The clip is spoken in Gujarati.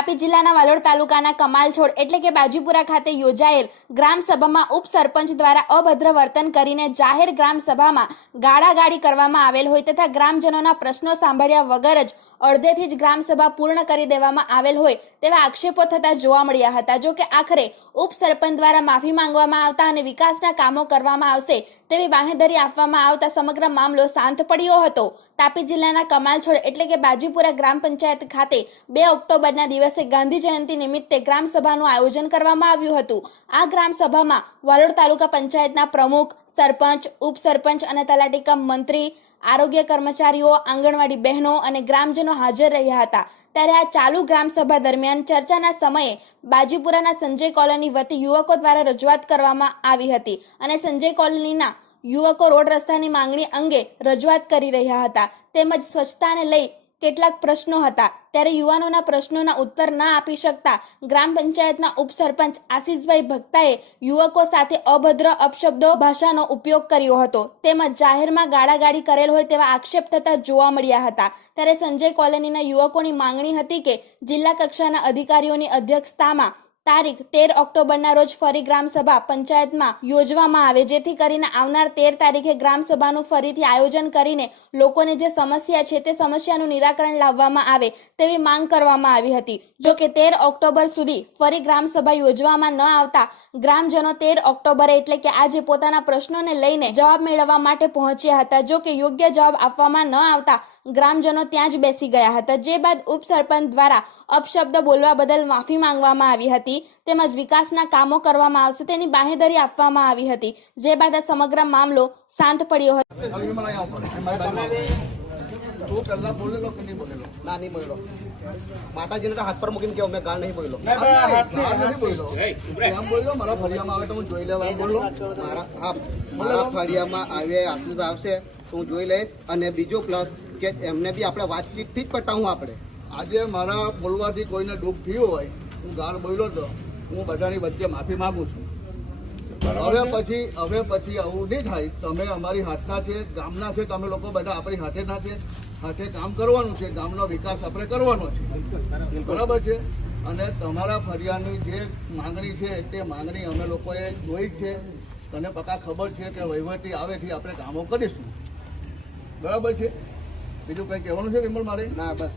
તાપી જિલ્લાના વાલોડ તાલુકાના કમાલછોડ એટલે કે બાજીપુરા ખાતે યોજાયેલ ગ્રામ સભામાં ઉપસરપંચ દ્વારા અભદ્ર વર્તન કરીને જાહેર ગ્રામ સભામાં ગાળાગાળી કરવામાં આવેલ હોય તથા ગ્રામજનોના પ્રશ્નો સાંભળ્યા વગર જ અડધેથી જ ગ્રામસભા પૂર્ણ કરી દેવામાં આવેલ હોય તેવા આક્ષેપો થતા જોવા મળ્યા હતા. જો કે આખરે ઉપસરપંચ દ્વારા માફી માંગવામાં આવતા અને વિકાસના કામો કરવામાં આવશે તેવી બાંહેધરી આપવામાં આવતા સમગ્ર મામલો શાંત પડ્યો હતો. તાપી જિલ્લાના કમાલછોડ એટલે કે બાજીપુરા ગ્રામ પંચાયત ખાતે બે ઓક્ટોબરના દિવસે ગાંધી જયંતિ નિમિત્તે ગ્રામ સભાનું આયોજન કરવામાં આવ્યું હતું. આ ગ્રામસભામાં વાલોડ તાલુકા પંચાયતના પ્રમુખ સરપંચ, ઉપસરપંચ અને તલાટીકા મંત્રી, આરોગ્ય કર્મચારીઓ, આંગણવાડી બહેનો અને ગ્રામજનો હાજર રહ્યા હતા. ત્યારે આ ચાલુ ગ્રામસભા દરમિયાન ચર્ચાના સમયે બાજીપુરાના સંજય કોલોની વતી યુવકો દ્વારા રજૂઆત કરવામાં આવી હતી અને સંજય કોલોનીના યુવકો રોડ રસ્તાની માંગણી અંગે રજૂઆત કરી રહ્યા હતા. તેમજ સ્વચ્છતાને લઈ કેટલાક પ્રશ્નો હતા. ત્યારે યુવાનોના પ્રશ્નોના ઉત્તર ના આપી શકતા ગ્રામ પંચાયતના ઉપસરપંચ આશીષભાઈ ભક્તાએ યુવકો સાથે અભદ્ર અપશબ્દો ભાષાનો ઉપયોગ કર્યો હતો. તેમજ જાહેરમાં ગાળાગાળી કરેલ હોય તેવા આક્ષેપ થતા જોવા મળ્યા હતા. ત્યારે સંજય કોલોનીના યુવકોની માંગણી હતી કે જિલ્લા કક્ષાના અધિકારીઓની અધ્યક્ષતામાં તારીખ તેર ઓક્ટોબરના રોજ ફરી ગ્રામસભા પંચાયતમાં યોજવામાં આવે, જેથી કરીને આવનાર તેર તારીખે ગ્રામસભાનું ફરીથી આયોજન કરીને લોકોને જે સમસ્યા છે તે સમસ્યાનું નિરાકરણ લાવવામાં આવે તેવી માંગ કરવામાં આવી હતી. જો કે તેર ઓક્ટોબર સુધી ફરી ગ્રામસભા યોજવામાં ન આવતા ગ્રામજનો તેર ઓક્ટોબરે એટલે કે આજે પોતાના પ્રશ્નોને લઈને જવાબ મેળવવા માટે પહોંચ્યા હતા. જો કે યોગ્ય જવાબ આપવામાં ન આવતા ગ્રામજનો ત્યાં જ બેસી ગયા હતા. જે બાદ ઉપસરપંચ દ્વારા અપશબ્દ બોલવા બદલ માફી માંગવામાં આવી હતી. તેમજ વિકાસના કામો કરવામાં આવશે તેની બાહેધરી આપવામાં આવી હતી. જે બાદ આ સમગ્ર મામલો શાંત પડ્યો હતો. તું બોલેલો બોલેલો હાથ પર મૂકીને કેવો મેં ગાળ નહીં મારા ફરિયામાં આવે તો હું જોઈ લેવા બોલો મારા હા મારા ફળિયામાં આવે આશીષ આવશે. હું જોઈ લઈશ અને બીજો પ્લસ કે એમને બી આપણે વાતચીતથી જ પટાવું આપણે. આજે મારા બોલવાથી કોઈને દુઃખ થયું હોય હું ગાળ બોલ્યો તો હું બધાની વચ્ચે માફી માગું છું. હવે પછી હવે પછી આવું નહીં થાય. તમે અમારી હાથના છે ગામના છે તમે લોકો બધા આપણી હાથે ના છે. હાથે કામ કરવાનું છે ગામનો વિકાસ આપણે કરવાનો છે. બરાબર છે? અને તમારા ફરિયાદની જે માંગણી છે તે માંગણી અમે લોકોએ જોઈ જ છે. તને પકા ખબર છે કે વહીવટી આવેથી આપણે કામો કરીશું. બરાબર છે? બીજું કંઈ કહેવાનું છે વિમલ મારે ના બસ.